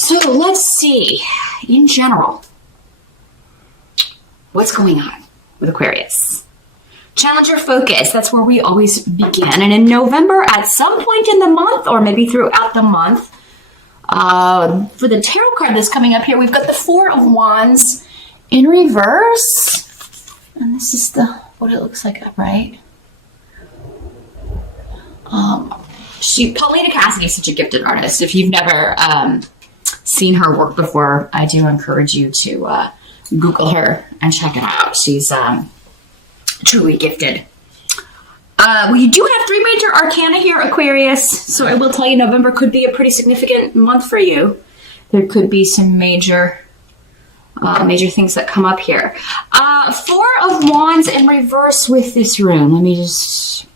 So let's see, in general, what's going on with Aquarius? Challenge your focus. That's where we always begin. And in November, at some point in the month, or maybe throughout the month, for the tarot card that's coming up here, we've got the Four of Wands in reverse. And this is what it looks like upright. Paulina Cassidy is such a gifted artist. If you've never seen her work before, I do encourage you to Google her and check it out. She's truly gifted. We do have 3 major arcana here, Aquarius. So I will tell you, November could be a pretty significant month for you. There could be some major things that come up here. Four of Wands in reverse with this rune. Let me just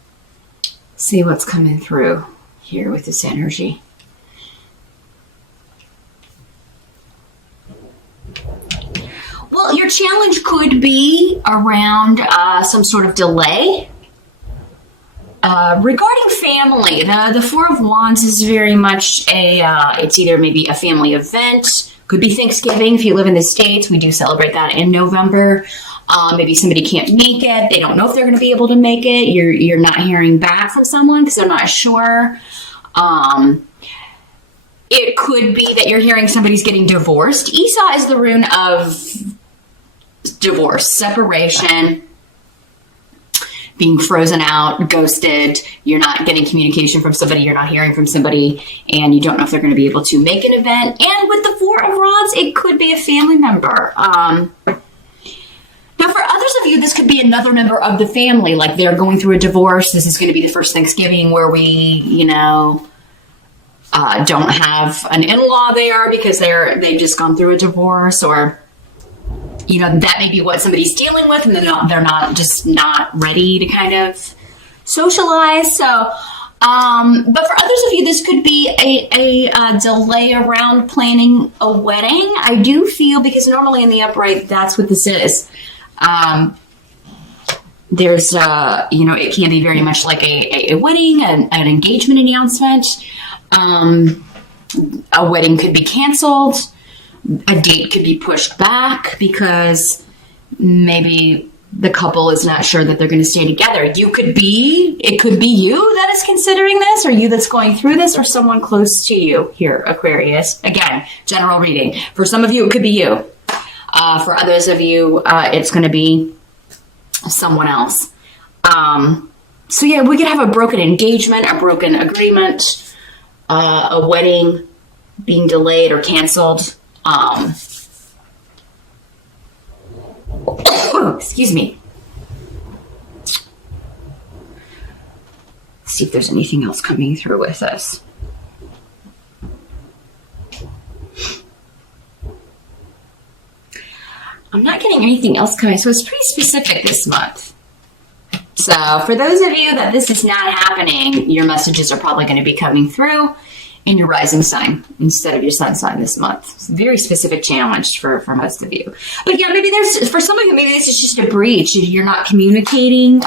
see what's coming through here with this energy. Well, your challenge could be around some sort of delay. Regarding family, the Four of Wands is very much it's either maybe a family event, could be Thanksgiving. If you live in the States, we do celebrate that in November. Maybe somebody can't make it. They don't know if they're going to be able to make it. You're not hearing back from someone because they're not sure. It could be that you're hearing somebody's getting divorced. Esau is the rune of divorce, separation, being frozen out, ghosted. You're not getting communication from somebody. You're not hearing from somebody, and you don't know if they're going to be able to make an event. And with the Four of Rods, it could be a family member. Now, for others of you, this could be another member of the family, like they're going through a divorce. This is going to be the first Thanksgiving where we, don't have an in-law there because they've just gone through a divorce, or, that may be what somebody's dealing with, and they're not ready to kind of socialize. So, but for others of you, this could be a delay around planning a wedding. I do feel, because normally in the upright, that's what this is. There's, it can be very much like a wedding, an engagement announcement. A wedding could be canceled. A date could be pushed back because maybe the couple is not sure that they're going to stay together. It could be you that is considering this, or you that's going through this, or someone close to you here, Aquarius. Again, general reading. For some of you, it could be you. For others of you, it's going to be someone else. So yeah, we could have a broken engagement, a broken agreement, a wedding being delayed or canceled. Excuse me. Let's see if there's anything else coming through with this. I'm not getting anything else coming, so it's pretty specific this month. So for those of you that this is not happening, your messages are probably going to be coming through in your rising sign instead of your sun sign this month. It's a very specific challenge for most of you. But yeah, for some of you, maybe this is just a breach. You're not communicating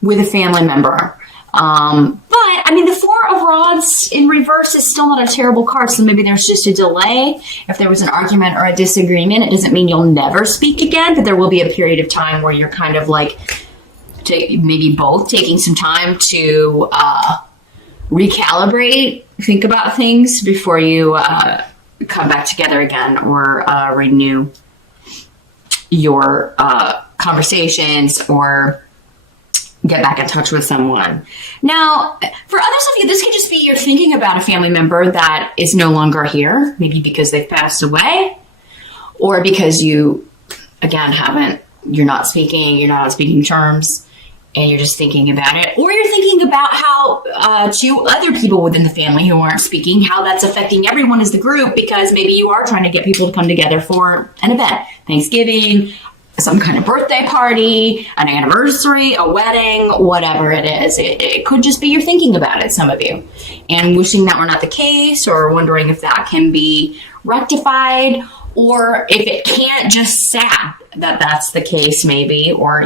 with a family member. But I mean, the Four of Rods in reverse is still not a terrible card. So maybe there's just a delay. If there was an argument or a disagreement, it doesn't mean you'll never speak again, but there will be a period of time where you're kind of like, maybe both taking some time to recalibrate, think about things before you come back together again, or renew your conversations, or get back in touch with someone. Now, for others of you, this could just be you're thinking about a family member that is no longer here, maybe because they've passed away, or because you, again, you're not on speaking terms, and you're just thinking about it. Or you're thinking about how to other people within the family who aren't speaking, how that's affecting everyone as the group, because maybe you are trying to get people to come together for an event, Thanksgiving, some kind of birthday party, an anniversary, a wedding, whatever it is. It could just be you're thinking about it, some of you, and wishing that were not the case, or wondering if that can be rectified, or if it can't, just sad that that's the case maybe, or,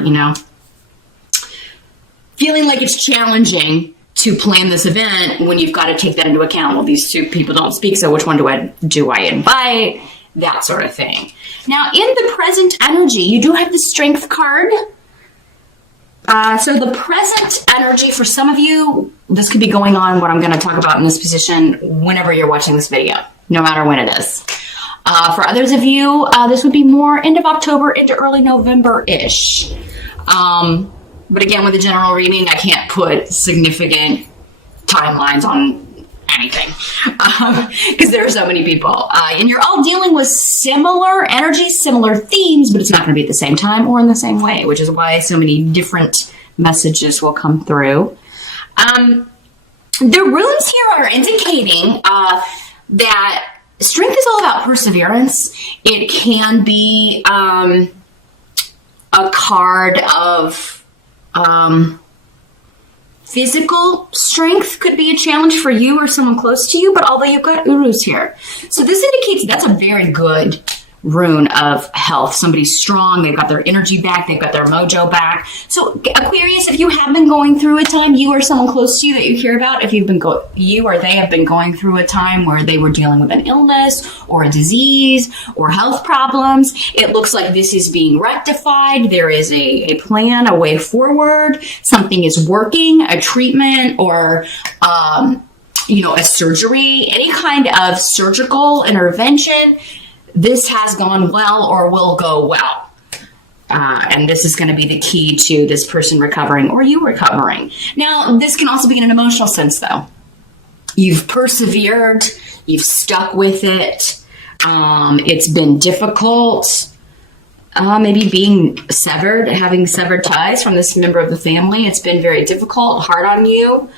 feeling like it's challenging to plan this event when you've got to take that into account. Well, these two people don't speak, so which one do I invite? That sort of thing. Now, in the present energy, you do have the Strength card. So the present energy for some of you, this could be going on, what I'm going to talk about in this position, whenever you're watching this video, no matter when it is. For others of you, this would be more end of October into early November-ish. But again, with a general reading, I can't put significant timelines on anything because there are so many people. And you're all dealing with similar energies, similar themes, but it's not going to be at the same time or in the same way, which is why so many different messages will come through. The runes here are indicating that strength is all about perseverance. It can be a card of physical strength could be a challenge for you or someone close to you, but although you've got Urus here. So this indicates that's a very good rune of health. Somebody's strong, they've got their energy back, they've got their mojo back. So Aquarius, if you have been going through a time, you or someone close to you that you care about, if you've been you or they have been going through a time where they were dealing with an illness or a disease or health problems, it looks like this is being rectified. There is a plan, a way forward. Something is working, a treatment or a surgery, any kind of surgical intervention. This has gone well or will go well. And this is going to be the key to this person recovering or you recovering. Now, this can also be in an emotional sense, though. You've persevered. You've stuck with it. It's been difficult. Maybe being severed, having severed ties from this member of the family. It's been very difficult, hard on you,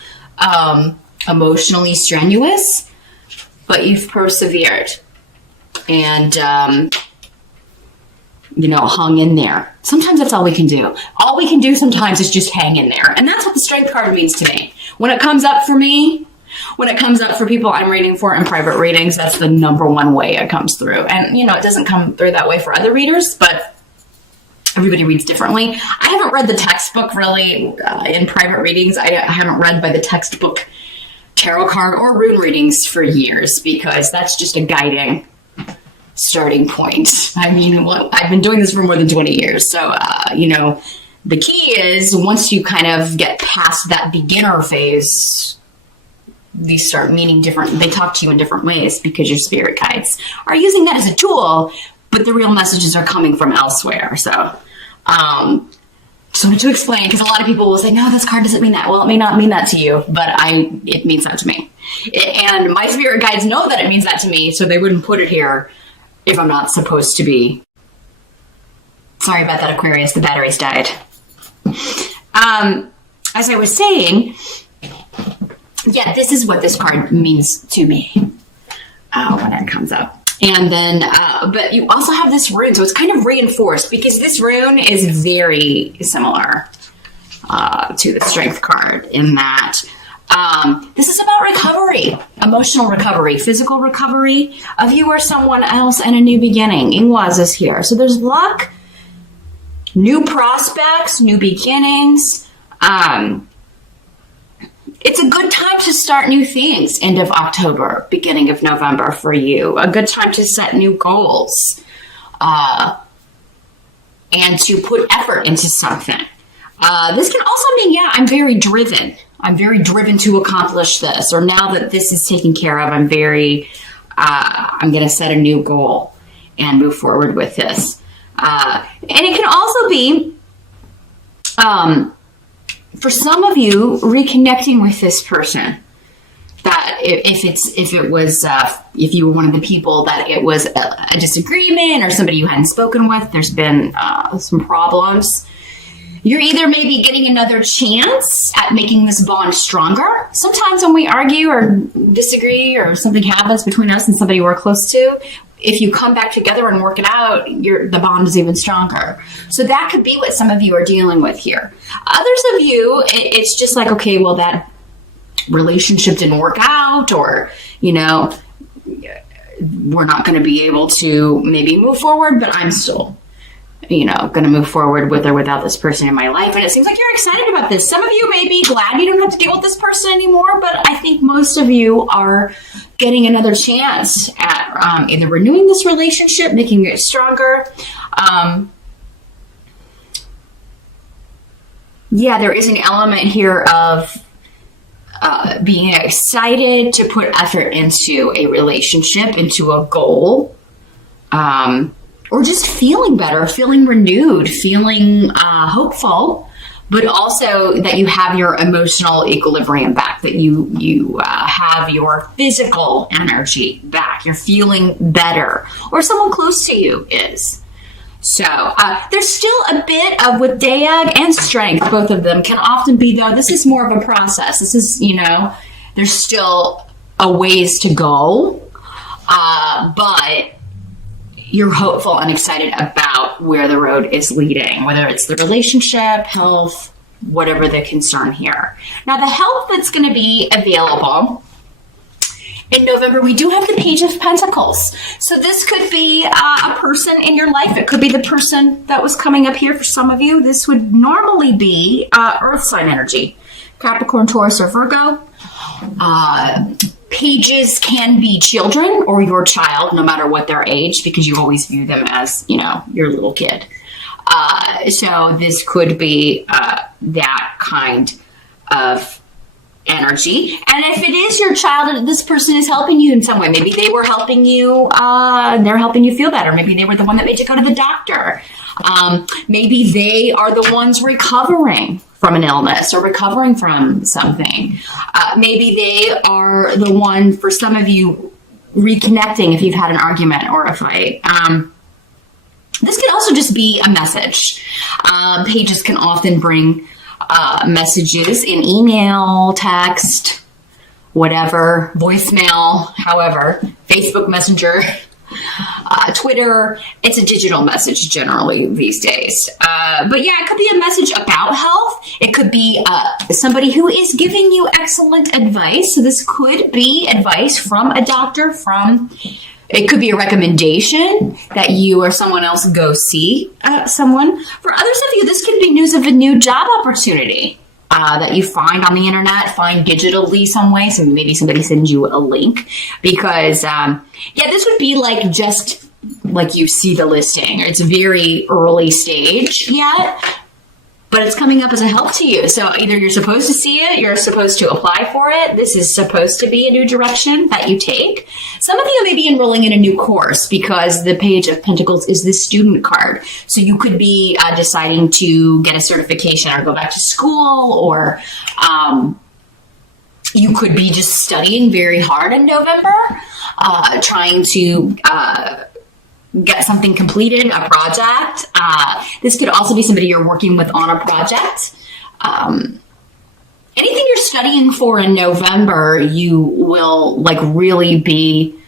emotionally strenuous, but you've persevered. And, hung in there. Sometimes that's all we can do. All we can do sometimes is just hang in there. And that's what the Strength card means to me. When it comes up for me, when it comes up for people I'm reading for in private readings, that's the number one way it comes through. And, it doesn't come through that way for other readers, but everybody reads differently. I haven't read the textbook really in private readings. I haven't read by the textbook tarot card or rune readings for years because that's just a guiding starting point. I mean, I've been doing this for more than 20 years. So, the key is once you kind of get past that beginner phase, these start meaning different. They talk to you in different ways because your spirit guides are using that as a tool, but the real messages are coming from elsewhere. So, to explain, because a lot of people will say, no, this card doesn't mean that. Well, it may not mean that to you, but it means that to me. And my spirit guides know that it means that to me, so they wouldn't put it here if I'm not supposed to be. Sorry about that, Aquarius. The batteries died. As I was saying, yeah, this is what this card means to me when it comes up. And then, but you also have this rune, so it's kind of reinforced because this rune is very similar to the Strength card in that this is about recovery, emotional recovery, physical recovery of you or someone else, and a new beginning. Ingwaz is here. So there's luck, new prospects, new beginnings. It's a good time to start new things, end of October, beginning of November for you. A good time to set new goals and to put effort into something. This can also mean, I'm very driven. I'm very driven to accomplish this. Or now that this is taken care of, I'm going to set a new goal and move forward with this. And it can also be, for some of you, reconnecting with this person. That if you were one of the people that it was a disagreement or somebody you hadn't spoken with, there's been some problems. You're either maybe getting another chance at making this bond stronger. Sometimes when we argue or disagree or something happens between us and somebody we're close to, if you come back together and work it out, the bond is even stronger. So that could be what some of you are dealing with here. Others of you, it's just like, okay, well, that relationship didn't work out, or, we're not going to be able to maybe move forward, but I'm still going to move forward with or without this person in my life. And it seems like you're excited about this. Some of you may be glad you don't have to deal with this person anymore, but I think most of you are getting another chance at either renewing this relationship, making it stronger. Yeah, there is an element here of being excited to put effort into a relationship, into a goal, or just feeling better, feeling renewed, feeling hopeful, but also that you have your emotional equilibrium back, that you have your physical energy back. You're feeling better, or someone close to you is. So there's still a bit of, with Dayag and Strength, both of them can often be, though, this is more of a process. This is, there's still a ways to go, but you're hopeful and excited about where the road is leading, whether it's the relationship, health, whatever the concern here. Now, the health that's going to be available in November, we do have the Page of Pentacles. So this could be a person in your life. It could be the person that was coming up here for some of you. This would normally be Earth sign energy, Capricorn, Taurus, or Virgo. Pages can be children or your child, no matter what their age, because you always view them as, your little kid. So this could be that kind of energy. And if it is your child, this person is helping you in some way. Maybe they were helping you, they're helping you feel better. Maybe they were the one that made you go to the doctor. Maybe they are the ones recovering from an illness or recovering from something. Maybe they are the one, for some of you, reconnecting if you've had an argument or a fight. This could also just be a message. Pages can often bring messages in email, text, whatever, voicemail, however, Facebook Messenger, Twitter. It's a digital message generally these days. But yeah, it could be a message about health. It could be somebody who is giving you excellent advice. So this could be advice from a doctor, it could be a recommendation that you or someone else go see someone. For others of you, this could be news of a new job opportunity that you find on the internet, find digitally some way. So maybe somebody sends you a link because, this would be like just like you see the listing. It's a very early stage yet, but it's coming up as a help to you. So either you're supposed to see it, you're supposed to apply for it. This is supposed to be a new direction that you take. Some of you may be enrolling in a new course because the Page of Pentacles is the student card. So you could be deciding to get a certification or go back to school, or you could be just studying very hard in November, trying to get something completed, a project. This could also be somebody you're working with on a project. Anything you're studying for in November, you will really be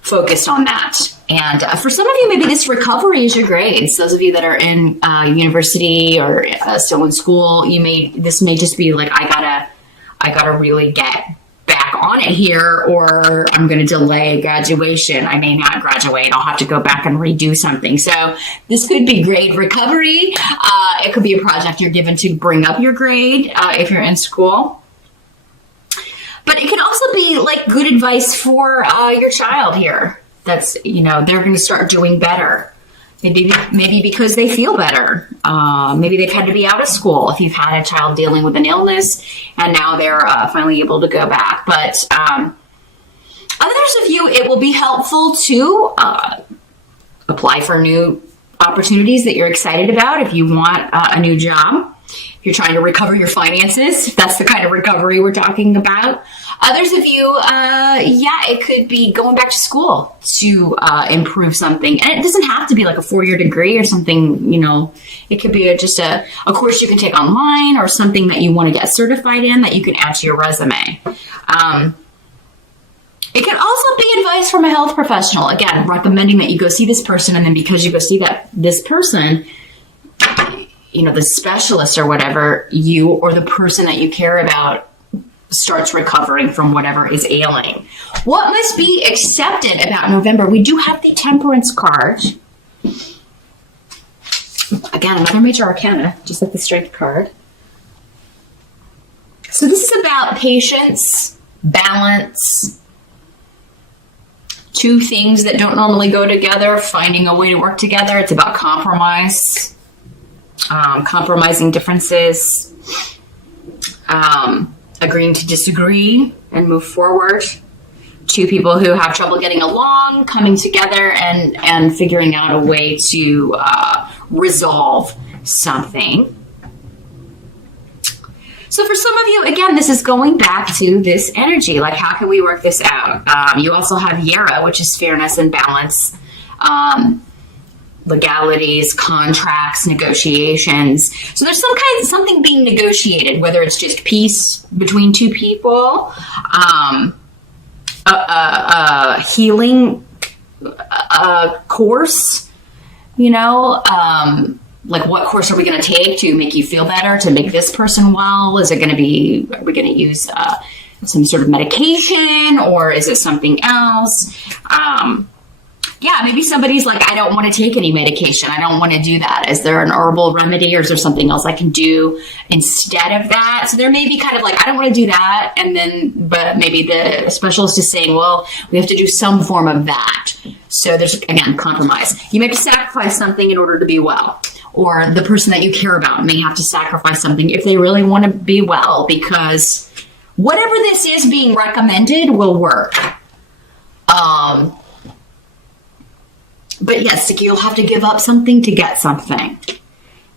focused on that. And for some of you, maybe this recovery is your grades. Those of you that are in university or still in school, this may just be like, I gotta really get back on it here, or I'm going to delay graduation. I may not graduate. I'll have to go back and redo something. So this could be grade recovery. It could be a project you're given to bring up your grade if you're in school. But it can also be like good advice for your child here. That's, they're going to start doing better. Maybe because they feel better. Maybe they've had to be out of school if you've had a child dealing with an illness and now they're finally able to go back. But others of you, it will be helpful to apply for new opportunities that you're excited about. If you want a new job, if you're trying to recover your finances, if that's the kind of recovery we're talking about. Others of you, it could be going back to school to improve something. And it doesn't have to be like a 4-year degree or something, It could be just a course you can take online or something that you want to get certified in that you can add to your resume. It can also be advice from a health professional. Again, recommending that you go see this person, and then because you go see this person, the specialist or whatever, you or the person that you care about starts recovering from whatever is ailing. What must be accepted about November? We do have the Temperance card. Again, another major arcana, just like the Strength card. So this is about patience, balance, two things that don't normally go together, finding a way to work together. It's about compromise, compromising differences, agreeing to disagree and move forward. Two people who have trouble getting along, coming together and figuring out a way to resolve something. So for some of you, again, this is going back to this energy. Like, how can we work this out? You also have Yara, which is fairness and balance, legalities, contracts, negotiations. So there's something being negotiated, whether it's just peace between two people, healing course, like what course are we going to take to make you feel better, to make this person well? Is it going to be, are we going to use some sort of medication, or is it something else? Yeah, maybe somebody's like, I don't want to take any medication. I don't want to do that. Is there an herbal remedy, or is there something else I can do instead of that? So there may be kind of like, I don't want to do that. And then, but maybe the specialist is saying, well, we have to do some form of that. So there's, again, compromise. You may have to sacrifice something in order to be well. Or the person that you care about may have to sacrifice something if they really want to be well, because whatever this is being recommended will work. But yes, you'll have to give up something to get something.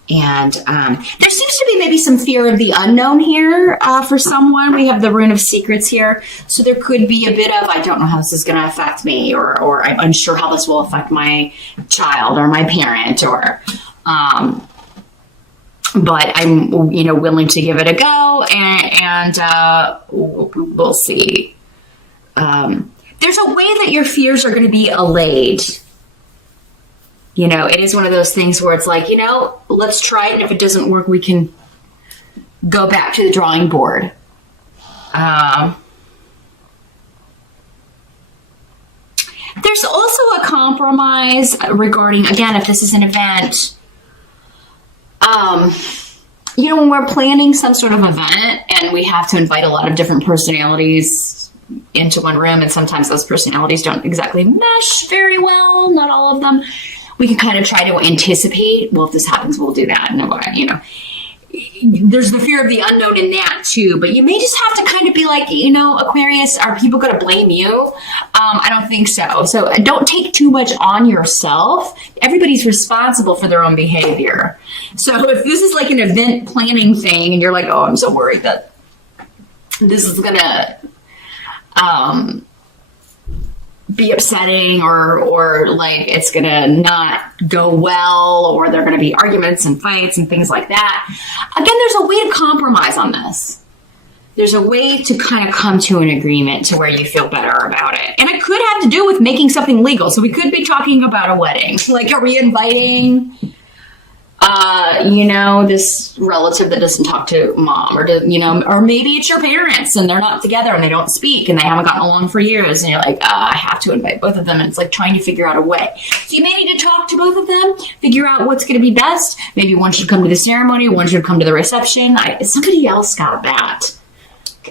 And there seems to be maybe some fear of the unknown here for someone. We have the Rune of Secrets here. So there could be a bit of, I don't know how this is going to affect me, or I'm unsure how this will affect my child or my parent, or... but I'm, willing to give it a go, and we'll see. There's a way that your fears are going to be allayed. It is one of those things where it's like, let's try it, and if it doesn't work, we can go back to the drawing board. There's also a compromise regarding, again, if this is an event, when we're planning some sort of event and we have to invite a lot of different personalities into one room, and sometimes those personalities don't exactly mesh very well, not all of them, we can kind of try to anticipate, well, if this happens, we'll do that. And, there's the fear of the unknown in that too, but you may just have to kind of be like, Aquarius, are people going to blame you? I don't think so. So don't take too much on yourself. Everybody's responsible for their own behavior. So if this is like an event planning thing and you're like, oh, I'm so worried that this is going to be upsetting, or like it's going to not go well, or there are going to be arguments and fights and things like that. Again, there's a way to compromise on this. There's a way to kind of come to an agreement to where you feel better about it. And it could have to do with making something legal. So we could be talking about a wedding. Like, are we inviting, this relative that doesn't talk to mom, or maybe it's your parents and they're not together and they don't speak and they haven't gotten along for years. And you're like, I have to invite both of them. And it's like trying to figure out a way. So you may need to talk to both of them, figure out what's going to be best. Maybe one should come to the ceremony, one should come to the reception. Somebody else got that.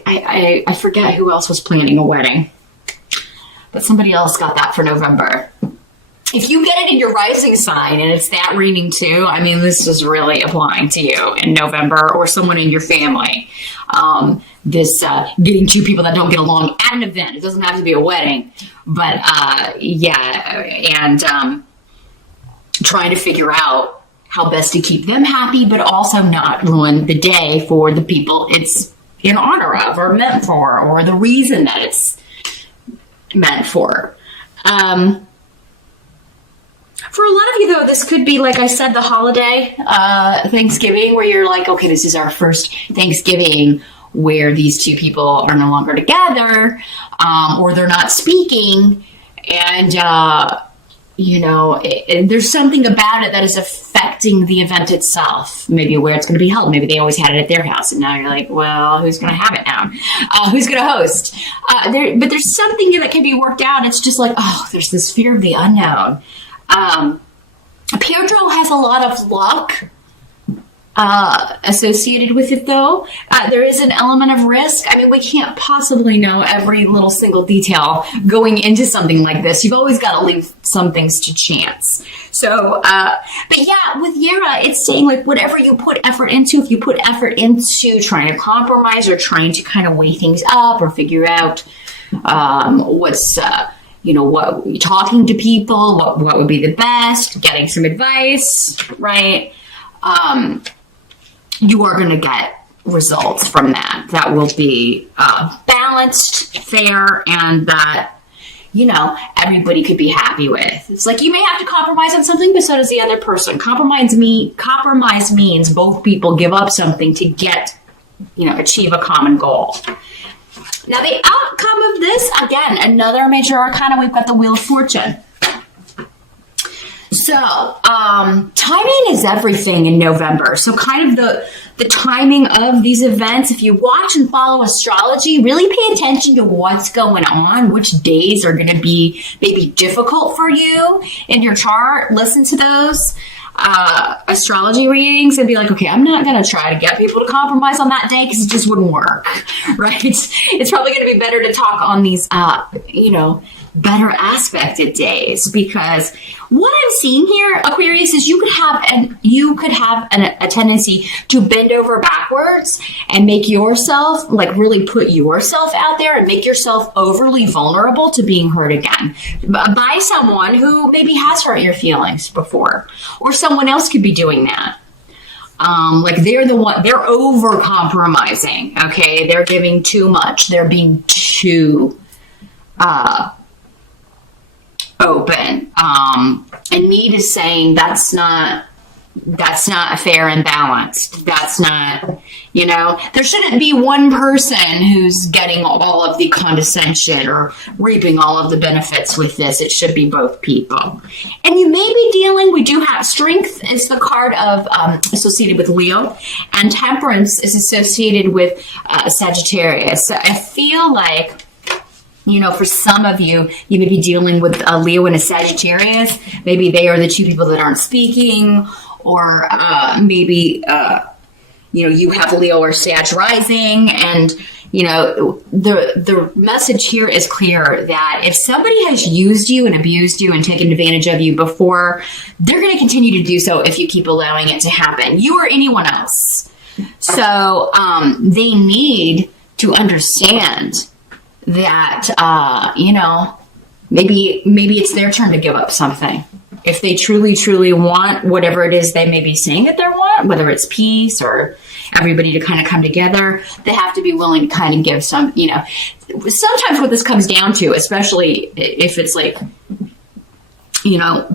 I forget who else was planning a wedding, but somebody else got that for November. If you get it in your rising sign and it's that reading too, this is really applying to you in November, or someone in your family. Getting two people that don't get along at an event. It doesn't have to be a wedding, but trying to figure out how best to keep them happy, but also not ruin the day for the people it's in honor of, or meant for, or the reason that it's meant for. For a lot of you, though, this could be, like I said, the holiday, Thanksgiving, where you're like, okay, this is our first Thanksgiving where these two people are no longer together, or they're not speaking. And, there's something about it that is affecting the event itself, maybe where it's going to be held. Maybe they always had it at their house, and now you're like, well, who's going to have it now? Who's going to host? But there's something that can be worked out. It's just like, oh, there's this fear of the unknown. Pedro has a lot of luck associated with it, though. There is an element of risk. I mean, we can't possibly know every little single detail going into something like this. You've always got to leave some things to chance. So, but yeah, with Yara, it's saying like whatever you put effort into, if you put effort into trying to compromise or trying to kind of weigh things up or figure out what's, what talking to people, what would be the best, getting some advice, right? You are going to get results from that. That will be balanced, fair, and that, everybody could be happy with. It's like you may have to compromise on something, but so does the other person. Compromise means both people give up something to get, achieve a common goal. Now, the outcome of this, again, another major arcana, we've got the Wheel of Fortune. So, timing is everything in November. So kind of the timing of these events, if you watch and follow astrology, really pay attention to what's going on, which days are going to be maybe difficult for you in your chart. Listen to those astrology readings and be like, okay, I'm not going to try to get people to compromise on that day because it just wouldn't work, right? It's probably going to be better to talk on these, better aspected days, because what I'm seeing here, Aquarius, is you could have a tendency to bend over backwards and make yourself, like really put yourself out there and make yourself overly vulnerable to being hurt again by someone who maybe has hurt your feelings before, or someone else could be doing that. Like they're over compromising. Okay. They're giving too much. They're being too, open. And me is saying that's not fair and balanced. That's not, there shouldn't be one person who's getting all of the condescension or reaping all of the benefits with this. It should be both people. And you may be we do have Strength is the card of associated with Leo, and Temperance is associated with Sagittarius. So I feel like, for some of you, you may be dealing with a Leo and a Sagittarius. Maybe they are the two people that aren't speaking, or maybe, you have Leo or Sag rising. And, the message here is clear that if somebody has used you and abused you and taken advantage of you before, they're going to continue to do so if you keep allowing it to happen, you or anyone else. So they need to understand that, maybe it's their turn to give up something. If they truly, truly want whatever it is they may be saying that they want, whether it's peace or everybody to kind of come together, they have to be willing to kind of give some, sometimes what this comes down to, especially if it's like,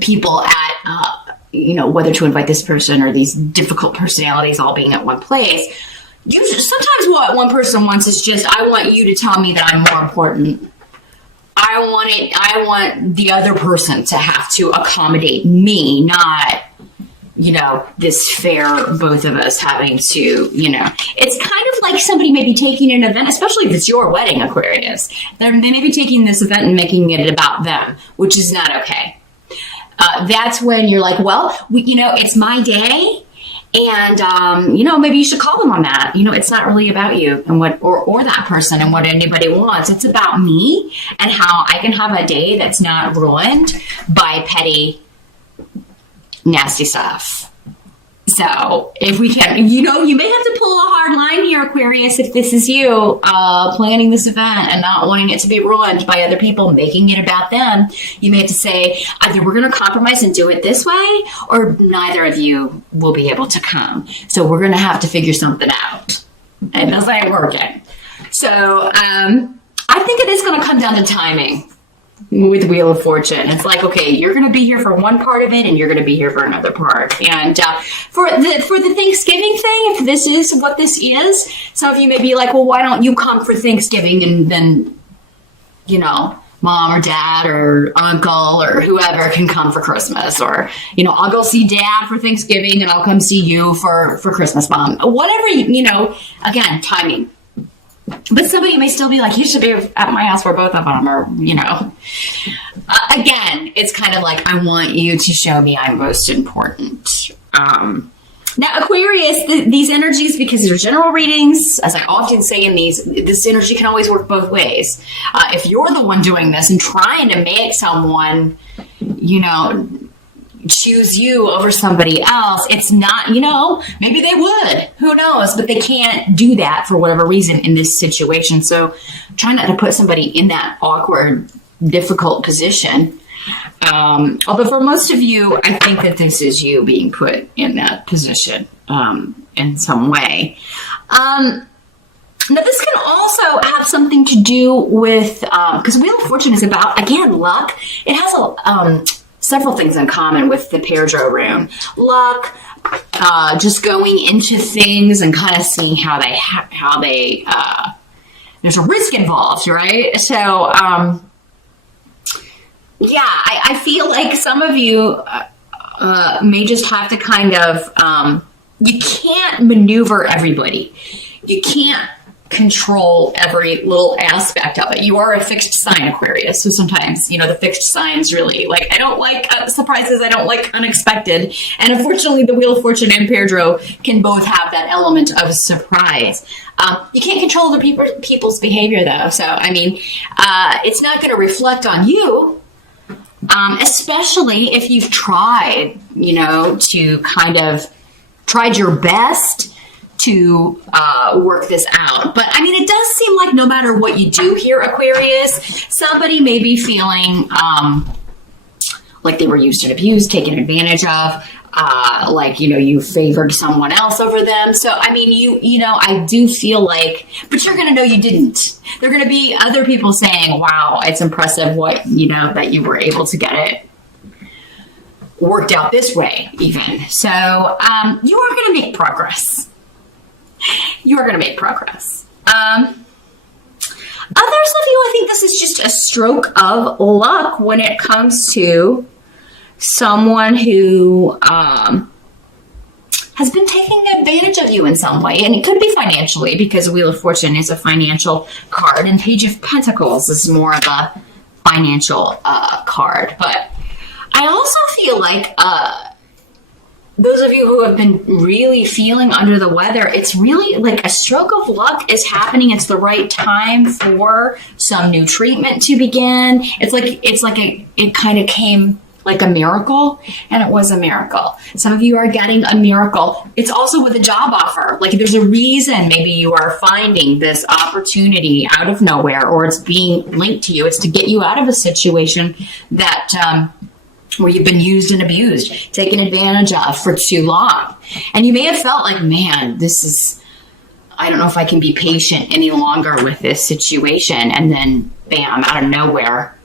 people at, whether to invite this person or these difficult personalities all being at one place. Sometimes what one person wants is just, I want you to tell me that I'm more important. I want the other person to have to accommodate me, not, this fair, both of us having to, it's kind of like somebody may be taking an event, especially if it's your wedding, Aquarius. They may be taking this event and making it about them, which is not okay. That's when you're like, well, it's my day. And, maybe you should call them on that. It's not really about you and what, or that person and what anybody wants. It's about me and how I can have a day that's not ruined by petty, nasty stuff. So if we can, you may have to pull a hard line here, Aquarius, if this is you planning this event and not wanting it to be ruined by other people, making it about them. You may have to say, either we're going to compromise and do it this way, or neither of you will be able to come. So we're going to have to figure something out. And this ain't working. So I think it is going to come down to timing. With Wheel of Fortune, it's like, okay, you're going to be here for one part of it, and you're going to be here for another part. And for the Thanksgiving thing, if this is what this is, some of you may be like, well, why don't you come for Thanksgiving, and then, mom or dad or uncle or whoever can come for Christmas, or I'll go see dad for Thanksgiving, and I'll come see you for Christmas, mom. Whatever, again, timing. But somebody may still be like, you should be at my house for both of them, or, again, it's kind of like, I want you to show me I'm most important. Now, Aquarius, these energies, because they're general readings, as I often say in these, this energy can always work both ways. If you're the one doing this and trying to make someone, choose you over somebody else, it's not, maybe they would, who knows, but they can't do that for whatever reason in this situation. So try not to put somebody in that awkward, difficult position. Although for most of you, I think that this is you being put in that position in some way. Now, this can also have something to do with, because Wheel of Fortune is about, again, luck. It has several things in common with the Pedro rune. Luck, just going into things and kind of seeing how they there's a risk involved, right? So, yeah, I feel like some of you may just have to kind of, you can't maneuver everybody. You can't control every little aspect of it. You are a fixed sign, Aquarius. So sometimes, the fixed signs really, I don't like surprises. I don't like unexpected. And unfortunately, the Wheel of Fortune and Pedro can both have that element of surprise. You can't control the people's behavior, though. So, it's not going to reflect on you. Especially if you've tried, to kind of tried your best to work this out. But it does seem like no matter what you do here, Aquarius, somebody may be feeling like they were used and abused, taken advantage of, you favored someone else over them. So, I do feel like, but you're going to know you didn't. There are going to be other people saying, wow, it's impressive what, that you were able to get it worked out this way, even. So, you are going to make progress. You are going to make progress. Others of you, I think this is just a stroke of luck when it comes to someone who has been taking advantage of you in some way. And it could be financially, because Wheel of Fortune is a financial card, and Page of Pentacles is more of a financial card. But I also feel like those of you who have been really feeling under the weather, it's really like a stroke of luck is happening. It's the right time for some new treatment to begin. It kind of came like a miracle, and it was a miracle. Some of you are getting a miracle. It's also with a job offer. There's a reason maybe you are finding this opportunity out of nowhere, or it's being linked to you. It's to get you out of a situation that where you've been used and abused, taken advantage of for too long. And you may have felt like, man, I don't know if I can be patient any longer with this situation. And then, bam, out of nowhere,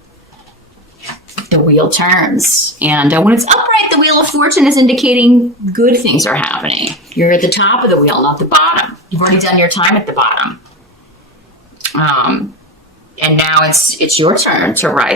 the wheel turns. And when it's upright, the Wheel of Fortune is indicating good things are happening. You're at the top of the wheel, not the bottom. You've already done your time at the bottom. And now it's your turn to rise.